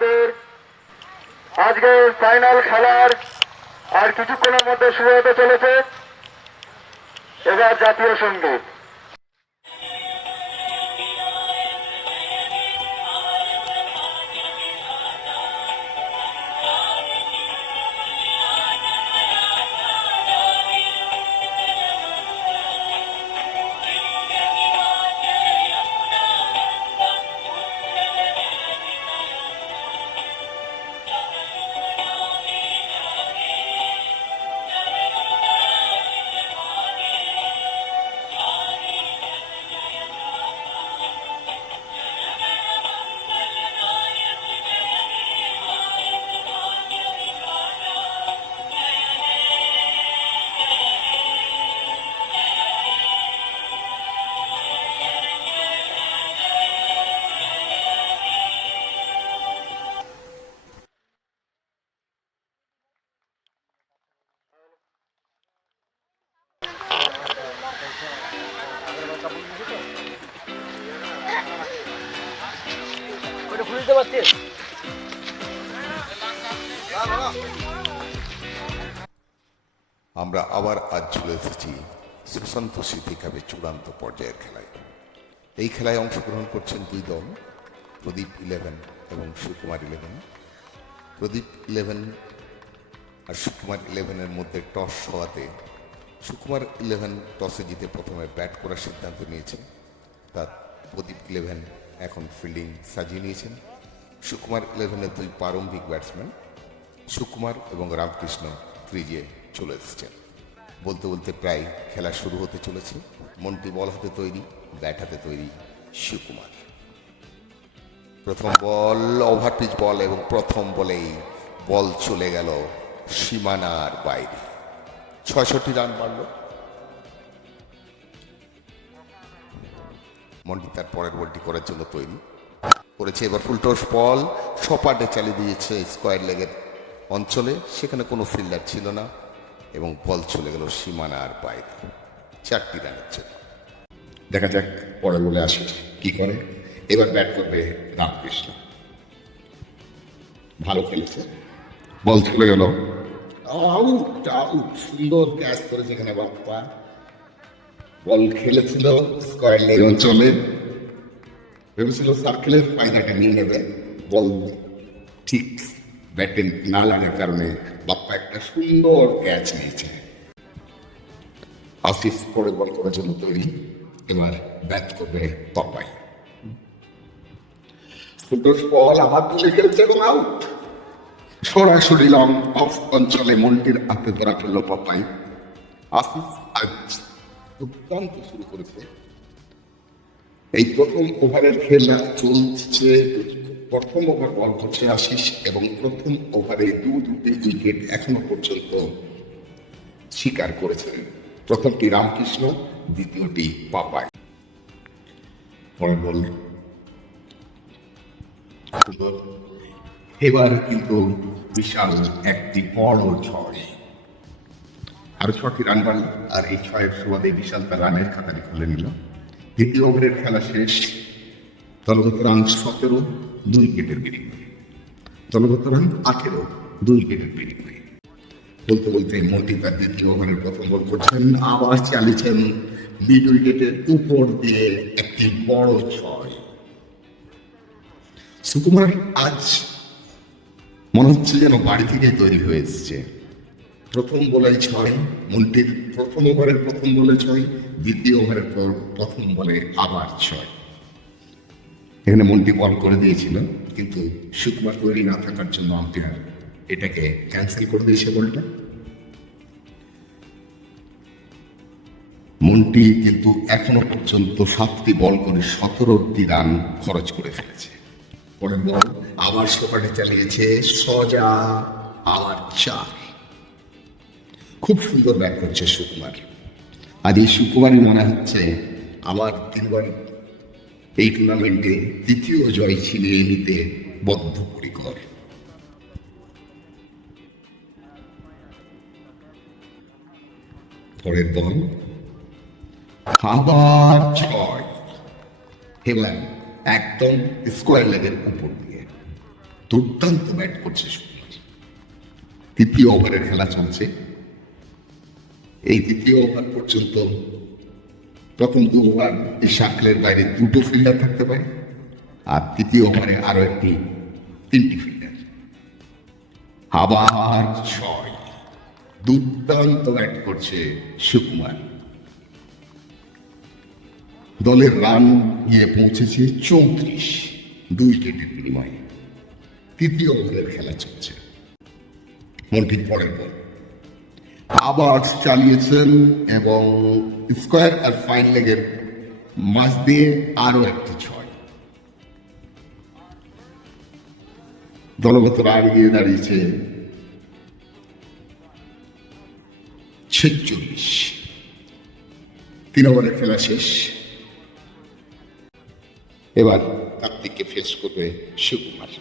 আমাদের আজকের ফাইনাল খেলার আর কিছুক্ষণের মধ্যে শুরু হতে চলেছে। এবার জাতীয় সঙ্গীত। আমরা আবার আজ চলে এসেছি সুশান্ত স্মৃতি কাপের চূড়ান্ত পর্যায়ের খেলায়। এই খেলায় অংশগ্রহণ করছেন দুই দল, প্রদীপ 11 এবং সুকুমার 11। প্রদীপ 11 আর সুকুমার 11-এর মধ্যে টস হওয়াতে সুকুমার 11 টসে জিতে প্রথমে ব্যাট করার সিদ্ধান্ত নিয়েছেন। তার প্রদীপ 11 এখন ফিল্ডিং সাজিয়ে নিয়েছেন। সুকুমার 11-এর দুই প্রারম্ভিক ব্যাটসম্যান সুকুমার এবং রামকৃষ্ণ ক্রিজে চলে এসেছেন। বলতে বলতে প্রায় খেলা শুরু হতে চলেছে। মন্টি বল হাতে তৈরি, ব্যাট হাতে তৈরি সুকুমার। প্রথম বল ওভার পিচ বল এবং প্রথম বলেই বল চলে গেল সীমানার বাইরে। ৬৬ রান মারল মন্টি। তার পরের বলটি করার জন্য তৈরি করেছে। এবার ফুলটস বল সপাটে চালিয়ে দিয়েছে স্কোয়ার লেগের অঞ্চলে। সেখানে কোনো ফিল্ডার ছিল না এবং বল চলে গেল সীমানার বাইরে ৪টি রানের জন্য। দেখা যাক পরে বলে আসে কি করে। এবার ব্যাট করবে রামকৃষ্ণ। ভালো খেলেছে, বল চলে গেল আউট। আউট, সুন্দর ক্যাচ করেছে এখানে বাপ্পা। বল খেলেছিল স্কোয়ার লেগ অঞ্চলে, ভেবেছিল সার্কেলের ফায়দাটা নিয়ে নেবে। বল ঠিক ব্যাটে না লাগার কারণে বাপ্পা একটা সুন্দর ক্যাচ নিয়েছে। আসিফ পরে বল করার জন্য তৈরি। এবার ব্যাট করবে পাপাই। ফুলটস বল আবার তুলে খেলছে এবং আউট। সরাসরি লং অফ অঞ্চলে মন্টির হাতে ধরা ফেলল পাপাই। আসিফ আজ দুর্দান্ত শুরু করেছে। এই প্রথম ওভারের খেলা চলছে। প্রথম ওভার বল করছে আশিস এবং প্রথম ওভারে দুটি উইকেট এখনো পর্যন্ত স্বীকার করেছেন। প্রথমটি রামকৃষ্ণ, দ্বিতীয়টি পাপাই। পরের বল এবার কিন্তু বিশাল একটি বড় ছয়। আরো 6টি রান বাড়ল আর এই 6-এর সুবাদে বিশাল তার রানের খাতাটি খুলে নিল। দ্বিতীয় ওভারের খেলা শেষ। দলগত রান 17, 2 উইকেটের বিনিময়ে। দলগত রান 18, 2 উইকেটের বিনিময়ে। বলতে বলতে মন্টি তার দ্বিতীয় ওভারের প্রথম বল করছেন। আবার চালিয়েছেন মিড উইকেটের উপর দিয়ে একটি বড় ছয়। সুকুমার আজ মনে হচ্ছে যেন বাড়ি থেকে তৈরি হয়ে এসছে। প্রথম বলে 6, মন্টির প্রথম ওভারের প্রথম বলে 6, দ্বিতীয় ওভারের প্রথম বলে আবার 6। এখানে মন্টি বল করে দিয়েছিল, কিন্তু সুকুমার তৈরি না থাকার জন্য আম্পায়ার এটাকে ক্যান্সেল করে দিয়েছে বলটা। মন্টি কিন্তু এখনো পর্যন্ত 7টি বল করে 17টি রান খরচ করে ফেলেছে। পরের বল আবার সোপাটে চালিয়েছে সজা, আবার 4। খুব সুন্দর ব্যাট করছে সুকুমার। আজ এই সুকুমারই মনে হচ্ছে আমার 3বার এই টুর্নামেন্টে তৃতীয় জয় ছিনিয়ে নিতে বদ্ধপরিকর। পরের বল আবার 6। এবার একদম স্কোয়ার লেগের উপর দিয়ে দুর্দান্ত ব্যাট করছে সুকুমার। তৃতীয় ওভারের খেলা চলছে। এই তৃতীয় ওভার পর্যন্ত প্রথম 2 ওভার এই সার্কেলের বাইরে 2টো ফিল্ডার থাকতে পারে, আর তৃতীয় ওভারে আরো 3টি ফিল্ডার। আবার 6। দুর্দান্ত ব্যাট করছে সুকুমার। দলের রান গিয়ে পৌঁছেছে 34, 2 উইকেটের বিনিময়ে। তৃতীয় ওভারের খেলা চলছে। মন্টির পরের বল আবার চালিয়েছেন এবং স্কোয়ার আর ফাইন লেগের মাঝ দিয়ে আরো 6। দলগত রান গিয়ে দাঁড়িয়েছে 46। 3 ওভারের খেলা শেষ। এবার কার্তিককে ফেস করবে সুকুমার।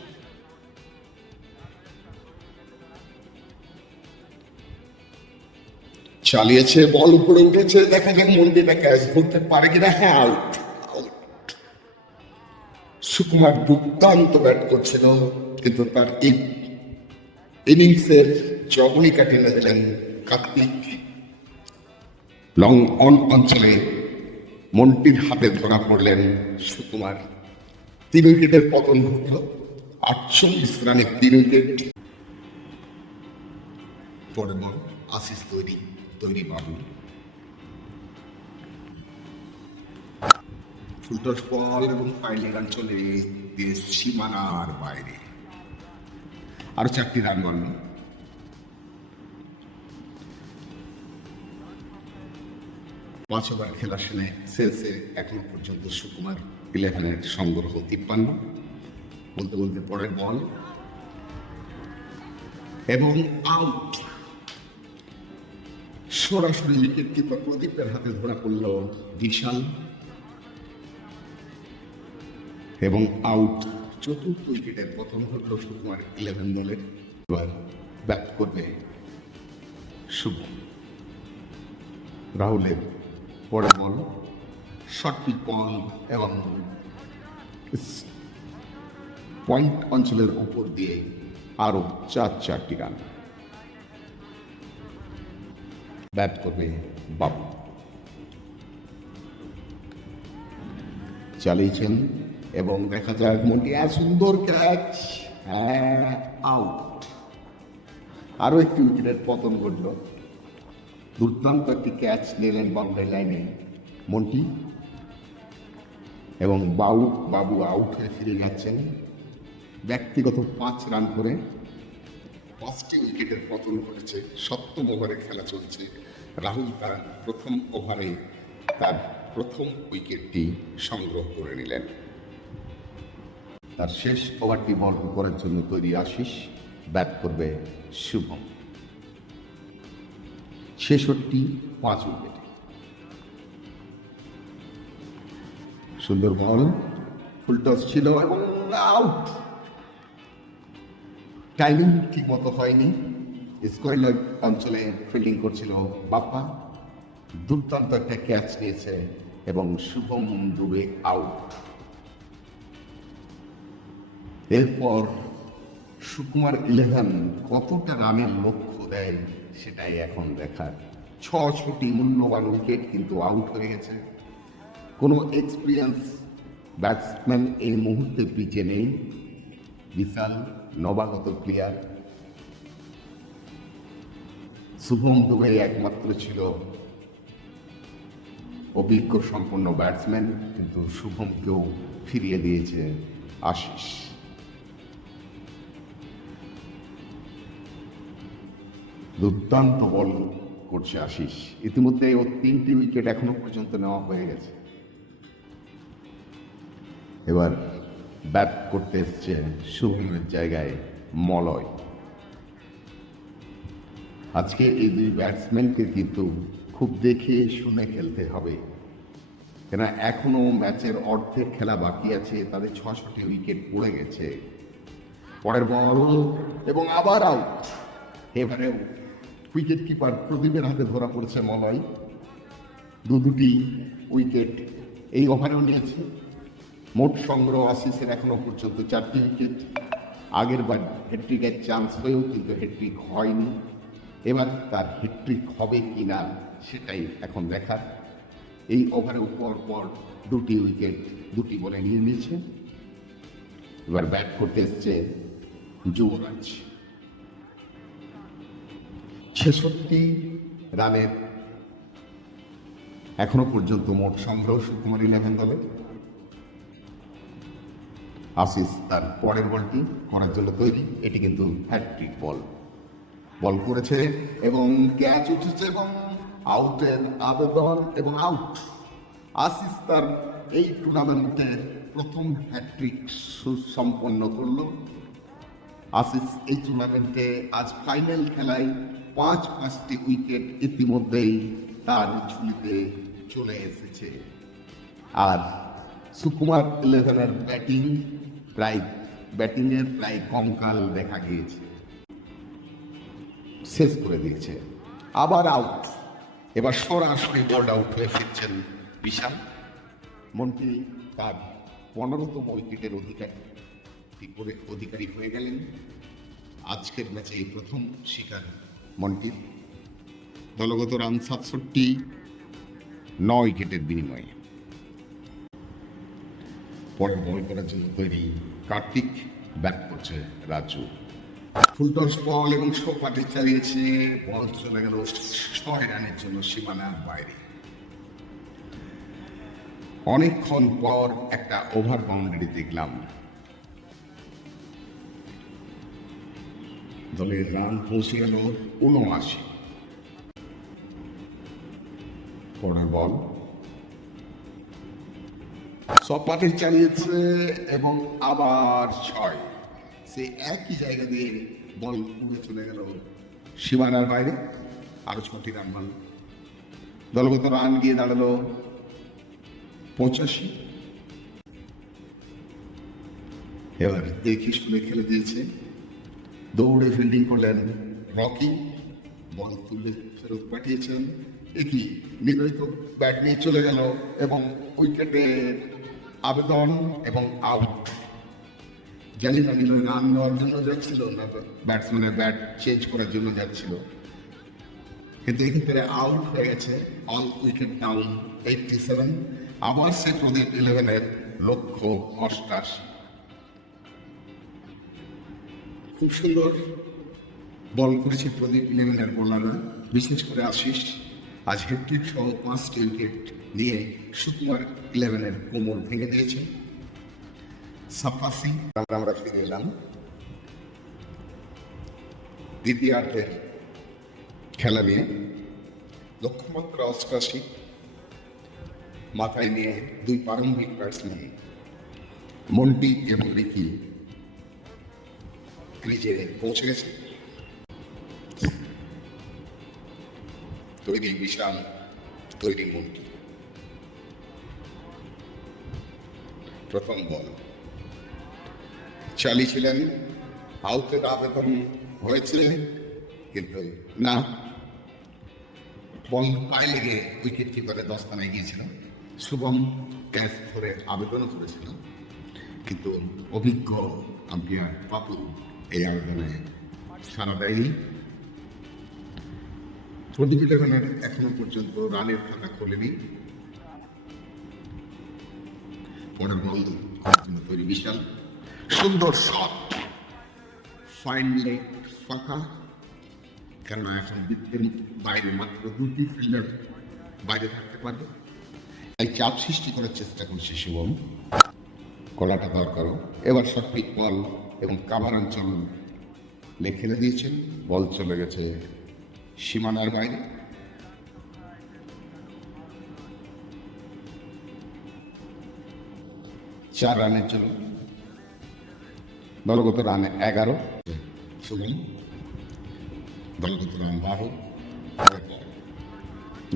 চালিয়েছে, বল উপরে উঠেছে, দেখা যাক মন্দিরটা ক্যাচ ধরতে পারে কিনা। হ্যাঁ, আউট। সুকুমার দুর্দান্ত ব্যাট করছিল, কিন্তু তার ইনিংসের জবনি কাটিয়ে দিলেন কার্তিক। লং অন অঞ্চলে মন্টির হাতে ধরা পড়লেন সুকুমার। 3 উইকেটের পতন ঘটল। 48 রানে 3 উইকেট। পরে বল আশিস তৈরি বাবু। ফুলটস বল এবং ফাইনাল রান চলে দিয়ে সীমানার বাইরে। আরো 4টি রান বাড়ল। 5 ওভার খেলা শেষে এখনো পর্যন্ত সুকুমার 11-এর সংগ্রহ 53। বলতে বলতে পরের বল এবং আউট। সরাসরি উইকেট কিপার প্রদীপের হাতে ধরা পড়ল বিশাল এবং আউট। 4র্থ উইকেটের পতন ঘটল সুকুমার 11 দলের। এবার ব্যাট করবে শুভম। রাহুলের পরে বল শর্ট বল এবং পয়েন্ট অঞ্চলের উপর দিয়ে আরো 4টি রান। ব্যাট করবে বাবু। চালিয়েছেন এবং দেখা যাক মন্টি। সুন্দর ক্যাচ। হ্যাঁ, আউট। আরো 1টি উইকেটের পতন ঘটল। দুর্দান্ত একটি ক্যাচ নিলেন বাউন্ডারি লাইনে মন্টি এবং বাবু আউট হয়ে ফিরে যাচ্ছেন। ব্যক্তিগত 5 রান করে 5টি উইকেটের পতন ঘটেছে। 7ম ওভারে খেলা চলছে। রাহুল তার প্রথম ওভারে তার প্রথম উইকেটটি সংগ্রহ করে নিলেন। তার শেষ ওভারটি বল করার জন্য তৈরি আশিস। ব্যাট করবে শুভম। 66, 5 উইকেটে। সুন্দর বল, ফুলটস ছিল এবং আউট। টাইমিং ঠিক মতো হয়নি। স্কোয়ার অঞ্চলে ফিল্ডিং করছিল বাপ্পা। দুর্দান্ত একটা ক্যাচ নিয়েছে এবং শুভম ডুবে আউট। এরপর সুকুমার 11 কতটা রানের লক্ষ্য দেয় সেটাই এখন দেখার। 6টি মূল্যবান উইকেট কিন্তু আউট হয়ে গেছে। কোনো এক্সপিরিয়েন্স ব্যাটসম্যান এই মুহূর্তে পিচে নেই। বিশাল নবাগত প্লেয়ার শুভম দুবে একমাত্র ছিল অভিজ্ঞ সম্পন্ন ব্যাটসম্যান, কিন্তু শুভমকেও ফিরিয়ে দিয়েছে আশিস। দুর্দান্ত বল করছে আশিস। ইতিমধ্যে ওর 3টি উইকেট এখনো পর্যন্ত নেওয়া হয়ে গেছে। এবার ব্যাট করতে এসছে শুভমের জায়গায় মলয়। আজকে এই 2 ব্যাটসম্যানকে কিন্তু খুব দেখে শুনে খেলতে হবে, কেন এখনো ম্যাচের অর্ধেক খেলা বাকি আছে। তাদের 6টি উইকেট পড়ে গেছে। পরের বল এবং আবার আউট। এবারেও উইকেট কিপার প্রদীপের হাতে ধরা পড়েছে মলয়। 2টি উইকেট এই ওভারেও নিয়েছে। মোট সংগ্রহ আশিসের এখনো পর্যন্ত 4টি উইকেট। আগের বার হ্যাট্রিকের চান্স হয়েও কিন্তু হ্যাট্রিক হয়নি। এবার তার হ্যাট্রিক হবে কি না সেটাই এখন দেখার। এই ওভারে পর দুটি উইকেট দুটি বলে নিয়ে নিয়েছে। এবার ব্যাট করতে এসছে যুবরাজ। 66 রানের এখনো পর্যন্ত মোট সংগ্রহ সুকুমার 11 দলে। আশিস তার পরের বলটি করার জন্য তৈরি। এটি কিন্তু হ্যাট্রিক বল করেছে এবং ক্যাচ উঠেছে এবং আউটের আবেদন এবং আউট। আশিস তার এই টুর্নামেন্টে প্রথম হ্যাট্রিক সুসম্পন্ন করল। আশিস এই টুর্নামেন্টে আজ ফাইনাল খেলায় 5টি উইকেট ইতিমধ্যেই তার ঝুলিতে চলে এসেছে। আর সুকুমার 11-এর ব্যাটিংয়ের প্রায় কঙ্কাল দেখা গিয়েছে, শেষ করে দিয়েছে। আবার আউট। এবার সরাসরি বোল্ড আউট হয়ে ফিরছেন বিশাল। মন্ত্রী তার 15তম উইকেটের অধিকারী হয়ে গেলেন। আজকের ম্যাচে এই প্রথম শিকার মন্টির। দলগত রান 67, 9 উইকেটের বিনিময়ে। পরের বল করার জন্য তৈরি কার্তিক, ব্যাট করছে রাজু। ফুলটস বল এবং সোপাটে চালিয়েছে, বল চলে গেল 6 রানের জন্য সীমানার বাইরে। অনেকক্ষণ পর একটা ওভার বাউন্ডারি দেখলাম। দলের রান পৌঁছে গেল 79। পরের বল সপাটে চালিয়েছে এবং আবার 6। সে একই জায়গা দিয়ে বল উড়ে চলে গেল সীমানার বাইরে। আরো 6টি রান মারল। দলগত রান গিয়ে দাঁড়ালো 85। এবার দেখি শুনে খেলে দিয়েছে। দৌড়ে ফিল্ডিং করলেন রকি, বল তুলে ফেরত পাঠিয়েছেন। একই নির্ধারিত ব্যাট নিয়ে চলে গেল এবং উইকেটের আবেদন এবং আউট। জানি না নিল রান নেওয়ার জন্য যাচ্ছিল না ব্যাটসম্যানের ব্যাট চেঞ্জ করার জন্য যাচ্ছিল, কিন্তু এক্ষেত্রে আউট হয়ে গেছে। All wicket down 87। আবার সে প্রদীপ 11-এর লক্ষ্য 88। খুব সুন্দর বল করেছে প্রদীপ 11-এর বোলাররা, বিশেষ করে আশিস। আজ হ্যাট্রিক সহ 5টি উইকেট নিয়ে সুকুমার 11-এর কোমর ভেঙে দিয়েছে। সাফাসি আমরা ফিরে এলাম দ্বিতীয়ার্ধের খেলা নিয়ে। লক্ষ্যমাত্রা 88, মাথায় নিয়ে দুই প্রারম্ভিক ব্যাটসম্যান মন্টি এবং রিকি ক্রিজে পৌঁছে গেছে। তৈরি বিশাল, তৈরি মন্টি। প্রথম বল চালিয়েছিলেন, আউটের আবেদন হয়েছে কিন্তু না, বল পায়ে লেগে উইকেট কিপারের দস্তানায় গিয়েছিল। শুভম ক্যাচ ধরে আবেদনও করেছিল, কিন্তু অভিজ্ঞ আম্পায়ার পাপু এই আবেদনে সাড়া দেয়নি। প্রদীপ 11-এর এখনো পর্যন্ত রানের খাতা খোলেনি। পরের বল তৈরি বিশাল, সুন্দর শট, ফাইন লেগ ফাঁকা। কেননা এখন বৃত্তের বাইরে মাত্র 2টি ফিল্ডার বাইরে থাকতে পারবে, তাই চাপ সৃষ্টি করার চেষ্টা করছে শিবম। কলাটা দরকার। এবার সঠিক বল এবং কাভার অঞ্চল খেলে দিয়েছেন। বল চলে গেছে সীমানার বাইরে। চার রানের জন্য দলগত রান 11। শুভম দলগত রান 12।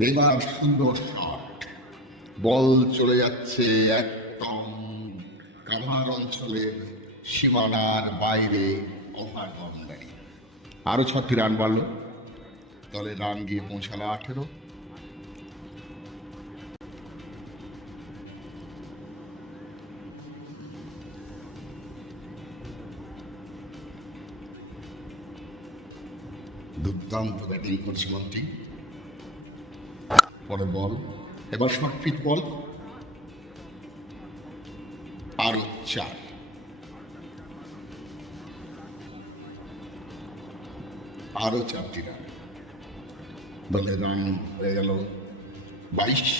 এবার সুন্দর শট, বল চলে যাচ্ছে একদম কাভার অঞ্চলের সীমানার বাইরে, ওভার বাউন্ডারি। আরো 6টি রান বাড়ল, দলের রান গিয়ে পৌঁছালো 18। দুর্দান্ত ব্যাটিং করছে মন্টি। পরে বল, এবার শর্ট ফিট বল, আরো 4। আরো 4টি রান। দলের রান হয়ে গেল 22।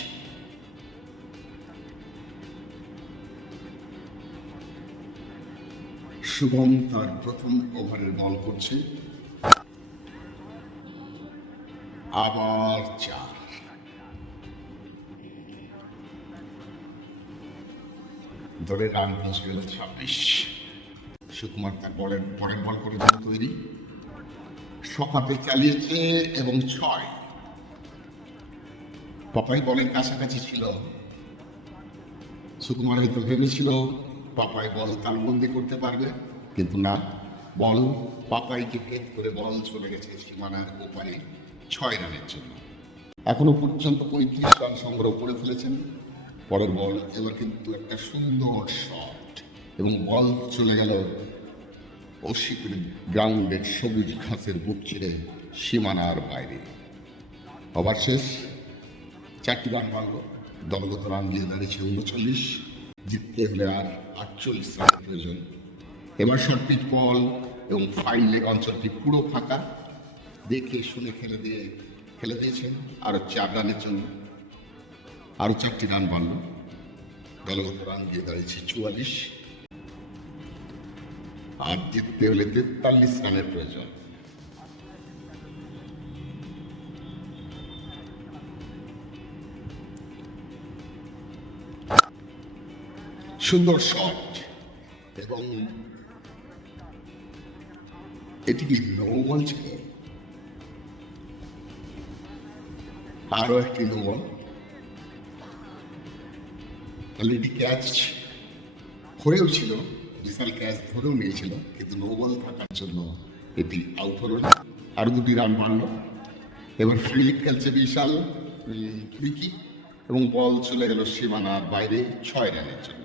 শুভম তার প্রথম ওভারের বল করছে, আবার 4। দলের রান পৌঁছে গেল 26। সুকুমার তার পরের বল করে জন্য তৈরি, সকাতে চালিয়েছে এবং 6। পাপাই বলের কাছাকাছি ছিল। সুকুমার হয়তো ভেবেছিল পাপাই বল তালবন্দি করতে পারবে, কিন্তু না, বল পাপাইকে ভেদ করে বল চলে গেছে সীমানার ওপারে 6 রানের জন্য। এখনো পর্যন্ত 35 রান সংগ্রহ করে ফেলেছেন। পরের বল এবার কিন্তু একটা সুন্দর শট এবং বল চলে গেল অশিকের গ্রাউন্ডের সবুজ ঘাসের বুক ছিঁড়ে সীমানার বাইরে। ওভার শেষ, 4টি রান মারল। দলগত রান দিয়ে দাঁড়িয়েছে 39। জিততে হলে আর 48 রানের প্রয়োজন। এবার শর্ট পিচ বল এবং ফাইন লেগ অঞ্চলটি পুরো ফাঁকা, দেখে শুনে খেলে দিয়েছেন আরো 4 রানের জন্য। আরো 4টি রান বাড়ল। দলগত রান দিয়ে দাঁড়িয়েছে 44। আর জিততে হলে 43 রানের প্রয়োজন। সুন্দর শট এবং এটি কি নো বল ছিল? আরো একটি নো বল। অলরেডি ক্যাচ হয়েও ছিল, বিশাল ক্যাচ ধরেও নিয়েছিল, কিন্তু নো বল থাকার জন্য এটি আউট হল না। আরো 2টি রান বাড়ল। এবার ফিল্ড খেলছে বিশাল উইকি এবং বল চলে গেল সীমানার বাইরে 6 রানের জন্য।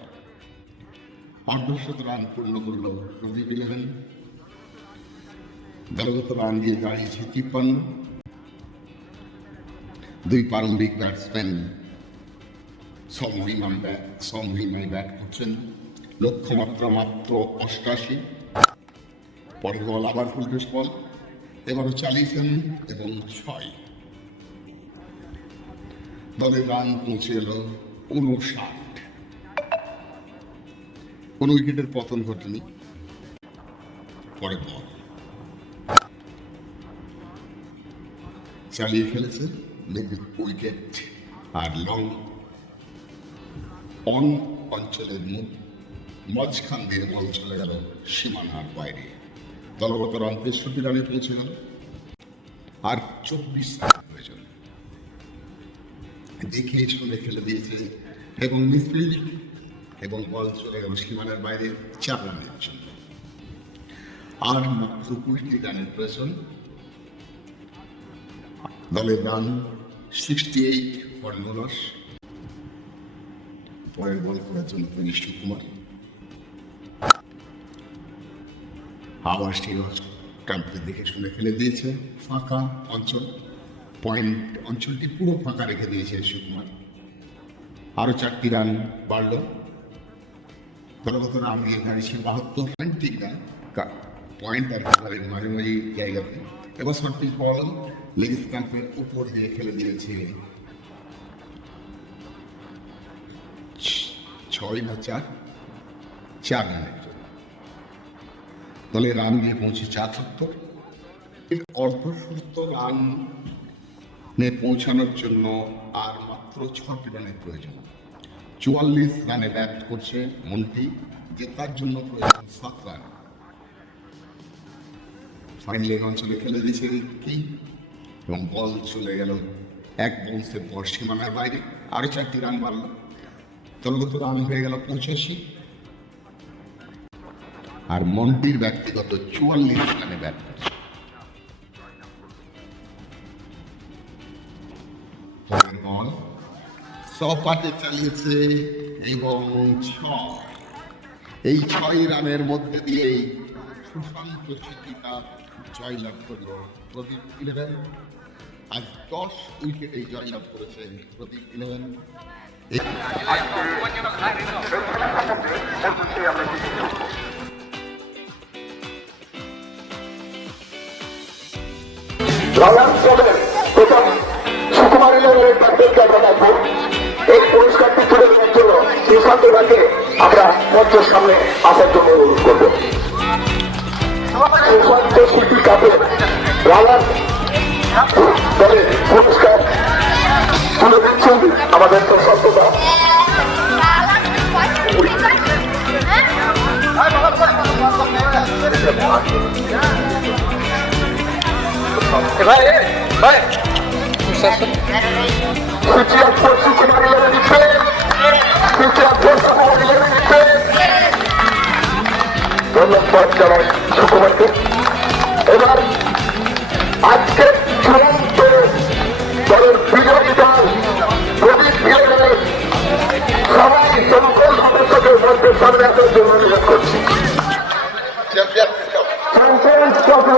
800 রান পূর্ণ করল প্রদীপ 11। দলগত রান দিয়ে দাঁড়িয়েছে 53। 2 প্রারম্ভিক ব্যাটসম্যান সমহিমাই ব্যাট করছেন। লক্ষ্যমাত্রা মাত্র 88। পরের বল আবার ফুল পেস বল, এবারও চালিয়েছেন এবং 6। দলের রান পৌঁছে এলো 59। কোন উইকেটের পতন ঘটেনি। পরের বল চালিয়ে ফেলেছে মিড উইকেট আর লং অন অঞ্চলের মাঝখান দিয়ে বল চলে গেল সীমানার বাইরে। দলগত রান 63 রানে পৌঁছে গেল, আর 24 রান প্রয়োজন। দেখে শুনে খেলে দিয়েছে এবং মিসফিল্ডিং এবং বল চলে গেল সীমানার বাইরে 4 রানের জন্য। আর মাত্র 20টি রানের প্রয়োজন। দলের রান 68 ফর নো লস। পরের বল করার জন্য তৈরি সুকুমার। আবার সেই ক্যাম্পে দেখে শুনে ফেলে দিয়েছে। ফাঁকা অঞ্চল, পয়েন্ট অঞ্চলটি পুরো ফাঁকা রেখে দিয়েছে সুকুমার। আরো 4টি রান বাড়ল। দলগত রান দিয়ে দাঁড়িয়েছে 72 পয়েন্ট। ঠিক না, পয়েন্ট আর খেলার মাঝামাঝি জায়গাতে। এবার শর্ট পিচ বল লেগ স্ট্যাম্পের উপর দিয়ে খেলে দিয়েছে 6 না 4 রানের জন্য। দলে রান দিয়ে পৌঁছে 74। অর্ধশত রান পৌঁছানোর জন্য আর মাত্র 6টি রানের প্রয়োজন। 44 রানে ব্যাট করছে মন্টি, জেতার জন্য প্রয়োজন 7 রান। ফাইন লেগ অঞ্চলে খেলে দিয়েছে কি এবং বল চলে গেল 1 বাউন্সের পর সীমানার বাইরে। আরো 4টি রান বাড়ল। দলগত রান হয়ে গেল 85। আর মন্টির ব্যক্তিগত 44 রানে ব্যাট করছে। বল সপাটে চালিয়েছে এবং 6। এই 6 রানের মধ্যে দিয়েই সুশান্ত সিদ্দিকা জয়লাভ করলো প্রদীপ 11। আজ 10 উইকেটে জয়লাভ করেছেন প্রদীপ 11। রয়্যাল ক্লাবের প্রথম সুকুমার ইলেভেনের ক্যাপ্টেনকে আমরা ডাকবো এই পুরস্কারটি তুলে দেওয়ার জন্য সুশান্ত দাকে আমরা মঞ্চের সামনে আসার জন্য অনুরোধ করবো। সুশান্ত শিল্পী কাপে রয়্যাল দলের পুরস্কার তুলে দিচ্ছেন আমাদের সুশান্ত দা। ধন্যবাদ জানাই সুকুমারকে। এবার আজকে চূড়ান্ত দলের বিজয়ী দল প্রদীপ ইলেভেনের সবাই সকল সদস্যদের মধ্যে সামনে আসার জন্য অনুরোধ করছি। Champions trophy